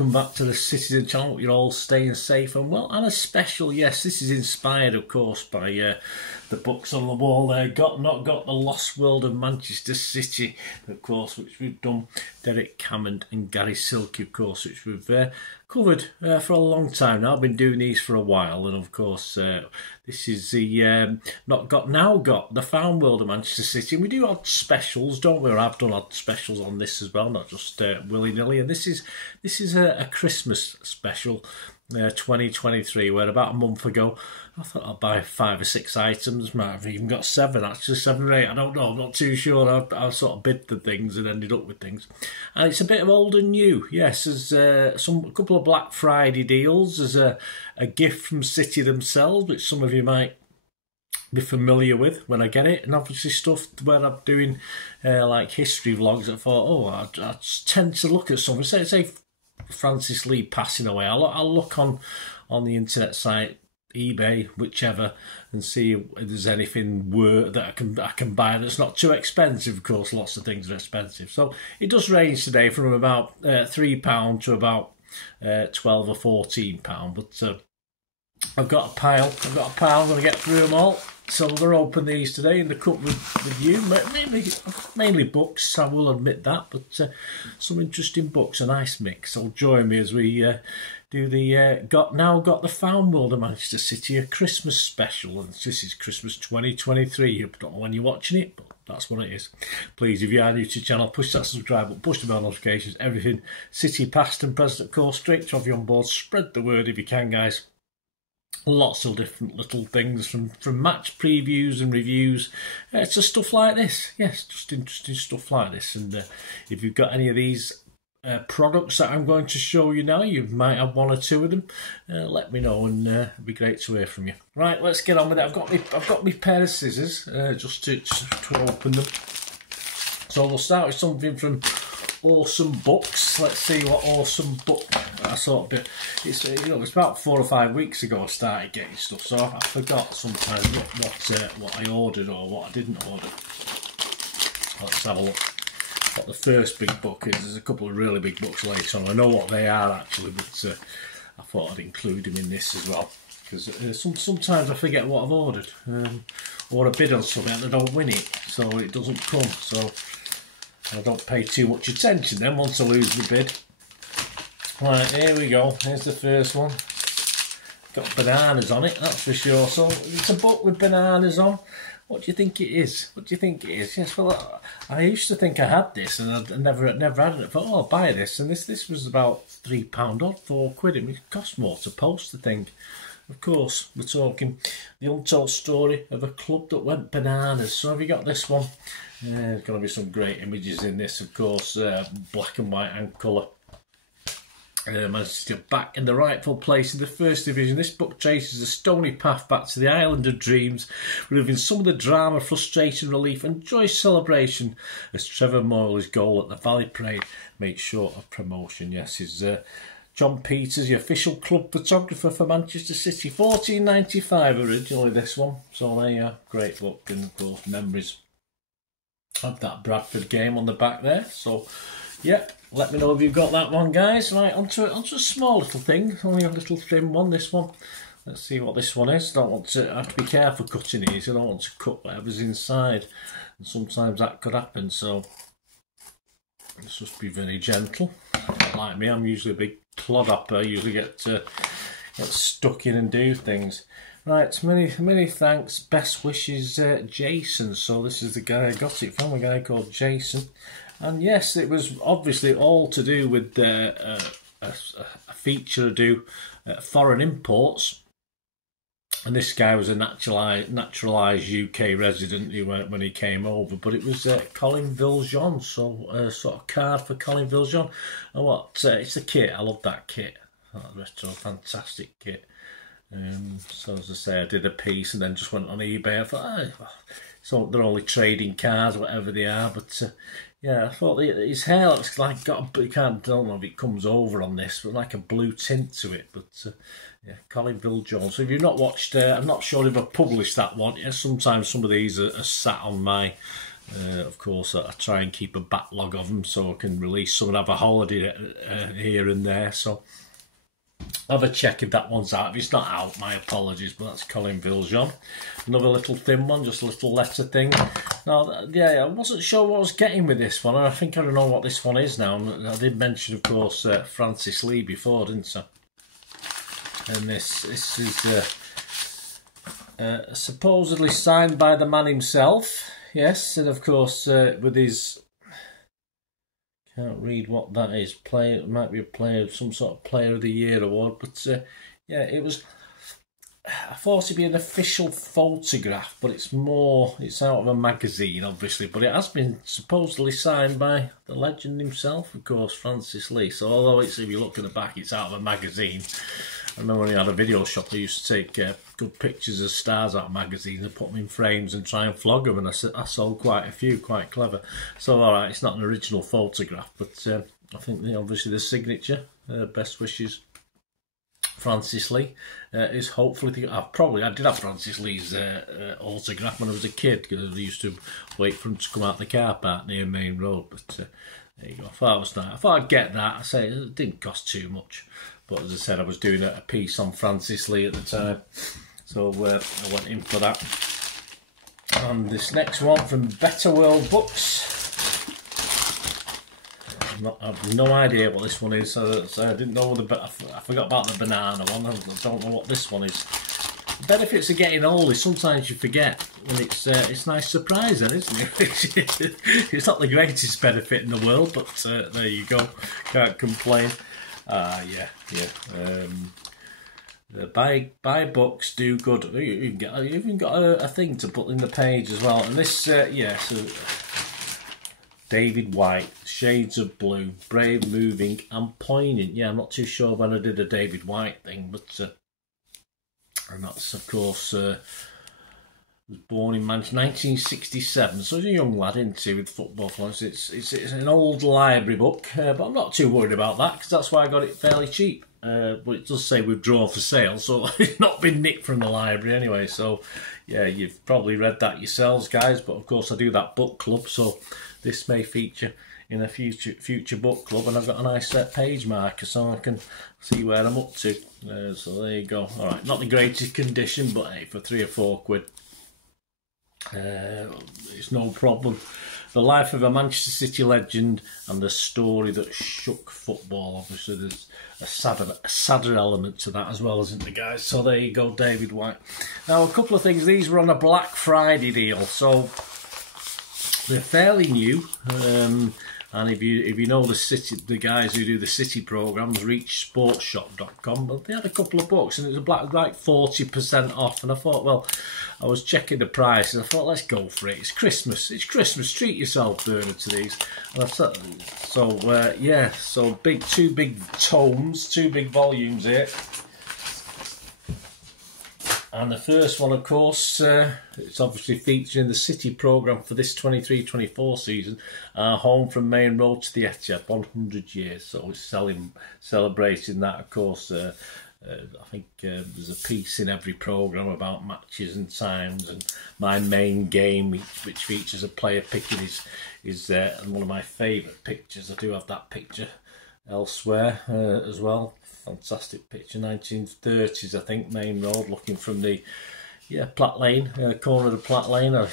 welcome back to the Citytilidie channel. You're all staying safe and well, and a special, yes, this is inspired of course by the books on the wall there, Got Not Got, The Lost World of Manchester City, of course, which we've done, Derek Cameron and Gary Silky, of course, which we've covered for a long time now. I've been doing these for a while, and of course this is the Not Got Now Got, The Found World of Manchester City, and we do odd specials, don't we? Or I've done odd specials on this as well, not just willy-nilly, and this is a Christmas special, 2023, where about a month ago I thought I'd buy 5 or 6 items. Might have even got 7, actually 7 or 8, I don't know, I'm not too sure. I sort of bid the things and ended up with things, and it's a bit of old and new. Yes, there's a couple of Black Friday deals. There's a gift from City themselves, which some of you might be familiar with when I get it, and obviously stuff where I'm doing like history vlogs. I thought, I tend to look at something, say Francis Lee passing away, I'll look on the internet site, eBay, whichever, and see if there's anything that I can buy that's not too expensive. Of course, lots of things are expensive, so it does range today from about £3 to about £12 or £14. But I've got a pile. I'm going to get through them all. So we're open these today in the cup with you. Mainly books, I will admit that, but some interesting books, a nice mix. So join me as we do the Got The Found World of Manchester City, a Christmas special. And this is Christmas 2023. I don't know when you're watching it, but that's what it is. Please, if you are new to the channel, push that subscribe button, push the bell notifications, everything City past and present, of course, straight to have you on board. Spread the word if you can, guys. Lots of different little things from match previews and reviews to stuff like this. Yes, just interesting stuff like this. And if you've got any of these products that I'm going to show you now, you might have 1 or 2 of them, let me know, and it'd be great to hear from you. Right, let's get on with it. I've got my pair of scissors just to open them. So we'll start with something from Awesome Books. Let's see what Awesome Book I sort of. It's it's about 4 or 5 weeks ago I started getting stuff, so I forgot sometimes what I ordered or what I didn't order. Let's have a look what the first big book is. There's a couple of really big books later on. I know what they are actually, but I thought I'd include them in this as well, because sometimes I forget what I've ordered, or I bid on something and I don't win it, so it doesn't come. So I don't pay too much attention then once I lose the bid. Right, here we go. Here's the first one. Got bananas on it, that's for sure. So it's a book with bananas on. What do you think it is? What do you think it is? Yes, well, I used to think I had this, and I never had it. I thought, oh, I'll buy this, and this was about £3 odd, £4. It cost more to post, I think. Of course, we're talking the untold story of a club that went bananas. So have you got this one? There's going to be some great images in this, of course, black and white and colour. Manchester back in the rightful place in the First Division. This book traces the stony path back to the island of dreams, reliving some of the drama, frustration, relief and joyous celebration as Trevor Moyle's goal at the Valley Parade makes short of promotion. Yes, is John Peters, the official club photographer for Manchester City. 1495 originally, this one. So there you are, great book, and of course memories of that Bradford game on the back there. So yeah, let me know if you've got that one, guys. Right, onto a small little thing, only a little thin one, this one. Let's see what this one is. I have to be careful cutting these. I don't want to cut whatever's inside, and sometimes that could happen, so let's just be very gentle. Like me, I'm usually a big clodhopper. I usually get stuck in and do things. Right, many thanks, best wishes, Jason. So this is the guy I got it from, a guy called Jason. And yes, it was obviously all to do with a feature to do foreign imports. And this guy was a naturalised UK resident when he came over, but it was Colin Hulston, so a sort of card for Colin Hulston. And what? It's a kit. I love that kit. That retro, fantastic kit. So as I say, I did a piece and then just went on eBay. I thought, so they're only trading cards, whatever they are, but yeah, I thought his hair looks like don't know if it comes over on this, but like a blue tint to it. But yeah, Colin Hulston. So if you've not watched, I'm not sure if I've published that one. Yeah, sometimes some of these are sat on my Of course, I try and keep a backlog of them so I can release some and have a holiday here and there. So have a check if that one's out. If it's not out, my apologies, but that's Colin Hulston. Another little thin one, just a little letter thing. Now, yeah, I wasn't sure what I was getting with this one, and I think I don't know what this one is now. I did mention, of course, Francis Lee before, didn't I? And this is supposedly signed by the man himself. Yes, and of course with his, can't read what that is. Player, it might be a player, some sort of Player of the Year award. But yeah, it was. I thought it'd be an official photograph, but it's out of a magazine, obviously. But it has been supposedly signed by the legend himself, of course, Francis Lee. So although it's, if you look at the back, it's out of a magazine. I remember when he had a video shop, they used to take good pictures of stars out of magazines and put them in frames and try and flog them, and I sold quite a few, quite clever. So alright, it's not an original photograph, but I think obviously the signature, best wishes, Francis Lee, is hopefully, I did have Francis Lee's autograph when I was a kid, because I used to wait for him to come out the car park near Main Road, but there you go. I thought it was nice. I thought I'd get that. I say it didn't cost too much. But as I said, I was doing a piece on Francis Lee at the time, so I went in for that. And this next one from Better World Books. I have no idea what this one is, so I didn't know I forgot about the banana one. I don't know what this one is. The benefits of getting old is sometimes you forget, and it's nice surprise then, isn't it? It's not the greatest benefit in the world, but there you go. Can't complain. Yeah. Buy books, do good. You even got a thing to put in the page as well. And this, yeah, so David White, Shades of Blue, brave, moving, and poignant. Yeah, I'm not too sure when I did a David White thing, but and that's of course was born in Manchester 1967, so he's a young lad into with football fans. It's an old library book, but I'm not too worried about that because that's why I got it fairly cheap. But it does say withdrawn for sale, so it's not been nicked from the library anyway. So yeah, you've probably read that yourselves, guys. But of course, I do that book club, so this may feature in a future book club, and I've got a nice page marker so I can see where I'm up to. So there you go. All right, not the greatest condition, but hey, for £3 or £4. It's no problem. The life of a Manchester City legend and the story that shook football. Obviously, there's a sadder element to that as well, isn't there, guys? So there you go, David White. Now, a couple of things. These were on a Black Friday deal, so they're fairly new. And if you know the guys who do the City programmes, reachsportshop.com, but they had a couple of books and it was like 40% off. And I thought, well, I was checking the price and I thought, let's go for it. It's Christmas. Treat yourself, Bernard, to these. And I thought, so yeah, so two big tomes, 2 big volumes here. And the first one, of course, it's obviously featuring the City programme for this 23-24 season. Home from Main Road to the Etihad, 100 years. So it's celebrating that, of course. I think there's a piece in every programme about matches and times. And my main game, which features a player picking, is one of my favourite pictures. I do have that picture elsewhere as well. Fantastic picture, 1930s, I think, Main Road, looking from the Platt Lane, corner of the Platt Lane. I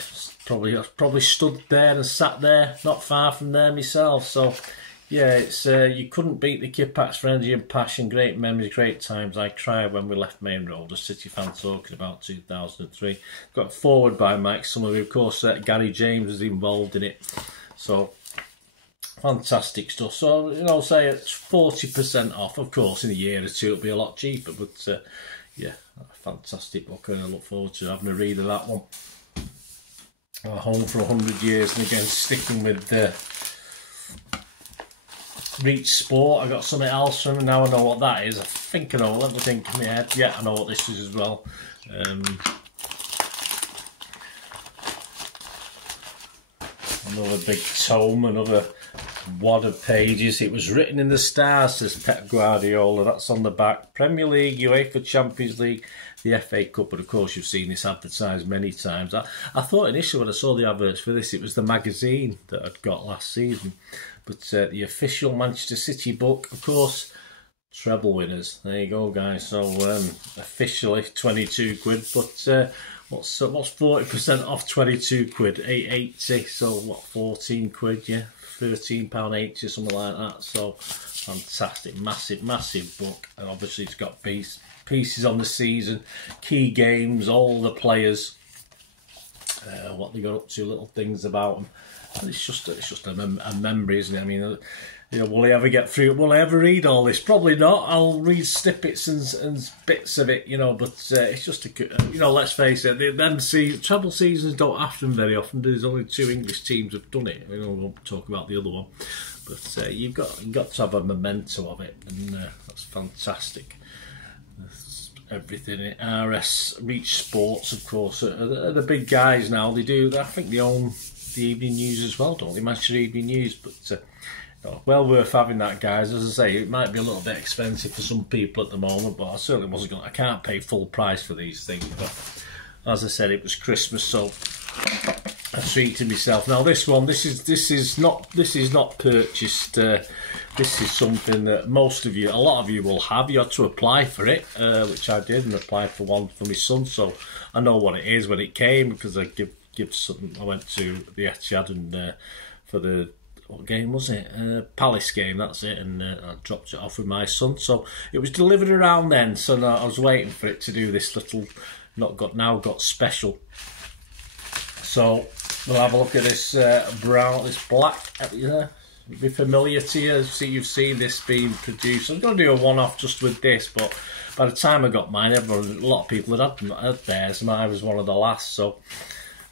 probably stood there and sat there, not far from there myself. So yeah, it's you couldn't beat the Kippax for energy and passion. Great memories, great times. I cried when we left Main Road. A City fan talking about 2003. Got forward by Mike. Some of you, of course, Gary James was involved in it. So fantastic stuff. So, you know, say it's 40% off. Of course, in a year or two it'll be a lot cheaper, but yeah, a fantastic book, and I look forward to having a read of that one. Home for 100 years, and again, sticking with Reach Sport. I got something else from, and now I know what that is. I think I know. Let me think in my head. Yeah, I know what this is as well. Another big tome, another What a pages. It was written in the stars, says Pep Guardiola. That's on the back. Premier League, UEFA Champions League, the FA Cup. But of course, you've seen this advertised many times. I thought initially when I saw the adverts for this, it was the magazine that I'd got last season. But the official Manchester City book, of course, treble winners. There you go, guys. So officially 22 quid. But what's 40% off 22 quid? 8.80. So what, 14 quid? Yeah, £13.80, something like that. So fantastic, massive book. And obviously it's got pieces on the season, key games, all the players, what they got up to, little things about them. And it's just a memory, isn't it? I mean, you know, will I ever get through it? Will I ever read all this? Probably not. I'll read snippets and bits of it, you know, but it's just you know, let's face it, treble seasons don't happen very often. There's only 2 English teams have done it. You know, we won't talk about the other one, but you've got to have a memento of it, and that's fantastic. Everything in RS Reach Sports, of course, are the big guys now. I think they own the Evening News as well, don't they? Manchester Evening News, but well worth having that, guys. As I say, it might be a little bit expensive for some people at the moment, but I certainly wasn't going. I can't pay full price for these things. But as I said, it was Christmas, so I treated myself. Now this one, this is not purchased. This is something that a lot of you will have. You had to apply for it, which I did, and applied for one for my son. So I know what it is when it came, because I went to the Etihad and for the, what game was it? Palace game, that's it, and I dropped it off with my son. So it was delivered around then, so I was waiting for it to do this little now got special. So we'll have a look at this this black. It'll be familiar to you. See, you've seen this being produced. I'm going to do a one-off just with this, but by the time I got mine, a lot of people had theirs, and I was one of the last. So,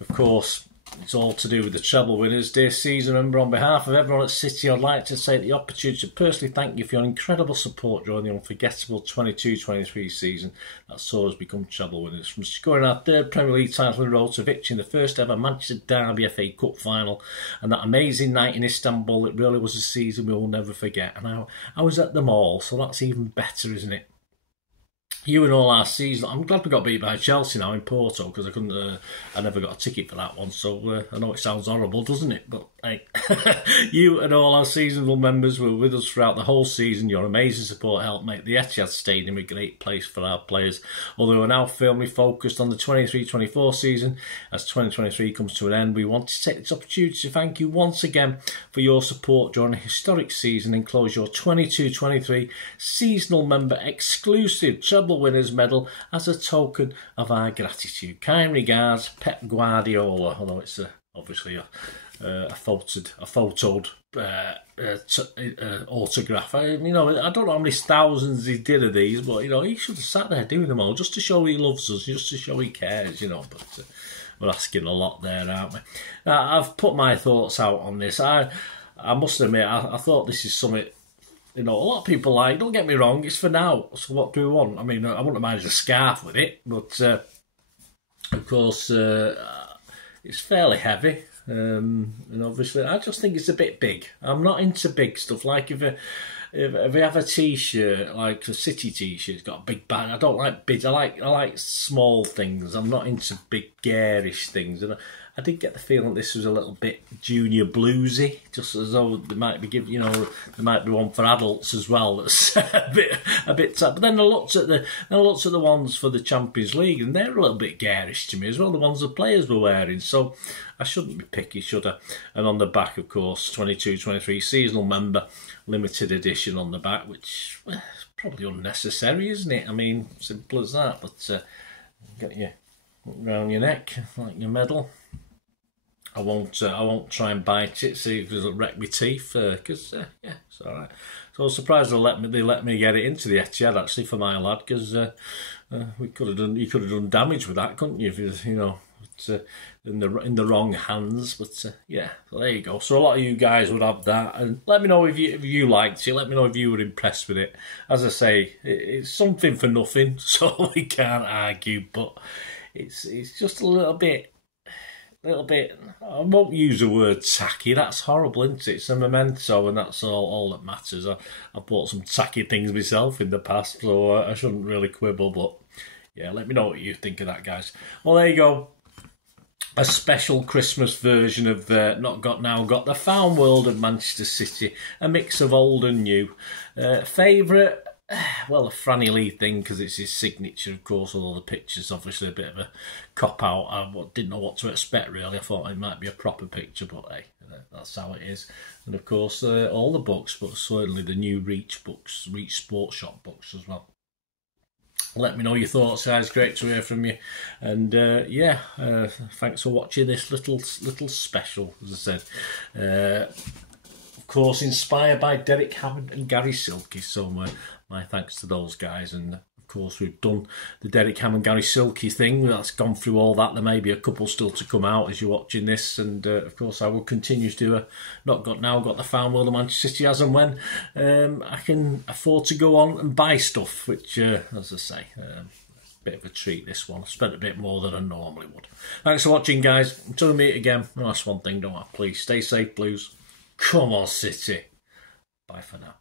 of course, it's all to do with the treble winners. Dear season member, on behalf of everyone at City, I'd like to take the opportunity to personally thank you for your incredible support during the unforgettable 22-23 season that saw us become treble winners. From scoring our 3rd Premier League title in a row to victory in the first ever Manchester Derby FA Cup final, and that amazing night in Istanbul, it really was a season we will never forget. And I was at them all, so that's even better, isn't it? You and all our season. I'm glad we got beat by Chelsea now in Porto, because I never got a ticket for that one. So I know it sounds horrible, doesn't it? But hey, you and all our seasonal members were with us throughout the whole season. Your amazing support helped make the Etihad Stadium a great place for our players. Although we're now firmly focused on the 23-24 season, as 2023 comes to an end, we want to take this opportunity to thank you once again for your support during a historic season, and close your 22-23 seasonal member exclusive treble winners medal as a token of our gratitude. Kind regards, Pep Guardiola. Although it's obviously a photoed autograph. You know, I don't know how many thousands he did of these, but you know, he should have sat there doing them all just to show he loves us, just to show he cares. You know, but we're asking a lot there, aren't we? Now, I've put my thoughts out on this. I must admit, I thought this is something, you know, a lot of people like. Don't get me wrong, it's for now. So what do we want? I mean, I wouldn't mind a scarf with it, but of course it's fairly heavy, and obviously I just think it's a bit big. I'm not into big stuff. Like if we have a T-shirt, like a City T-shirt, it's got a big bag. I don't like big. I like small things. I'm not into big garish things. And I did get the feeling this was a little bit junior bluesy, just as though they might be giving, you know, there might be one for adults as well. That's a bit tough. But then I looked at the ones for the Champions League, and they're a little bit garish to me as well. The ones the players were wearing, so I shouldn't be picky, should I? And on the back, of course, 22-23 seasonal member, limited edition on the back, which is probably unnecessary, isn't it? I mean, simple as that. But get you around your neck like your medal. I won't try and bite it, see if it'll wreck my teeth, because yeah, it's all right. So I was surprised they let me get it into the Etihad actually for my lad, because you could have done damage with that, couldn't you? If you know, it's in the wrong hands. But yeah, so there you go. So a lot of you guys would have that, and let me know if you liked it. Let me know if you were impressed with it. As I say, it's something for nothing, so we can't argue. But it's just a little bit little bit, I won't use the word tacky, that's horrible, isn't it? It's a memento and that's all that matters. I've bought some tacky things myself in the past, so I shouldn't really quibble, but yeah, let me know what you think of that, guys. Well, there you go. A special Christmas version of Not Got Now Got, the Found World of Manchester City, a mix of old and new. Favourite? Well, a Franny Lee thing, because it's his signature, of course, although the picture's obviously a bit of a cop-out. I didn't know what to expect, really. I thought it might be a proper picture, but hey, that's how it is. And, of course, all the books, but certainly the new Reach books, Reach Sports Shop books as well. Let me know your thoughts, guys. Great to hear from you. And, yeah, thanks for watching this little special, as I said. Of course, inspired by Derek Hammond and Gary Silky, so my thanks to those guys. And of course, we've done the Derek Hammond Gary Silky thing. That's gone through all that. There may be a couple still to come out as you're watching this, and of course, I will continue to do Not Got Now Got, the Found World of Manchester City as and when I can afford to go on and buy stuff, which, as I say, bit of a treat, this one. I spent a bit more than I normally would. Thanks for watching, guys. Until we meet again, the last one thing, don't I? Please stay safe, Blues. Come on, City. Bye for now.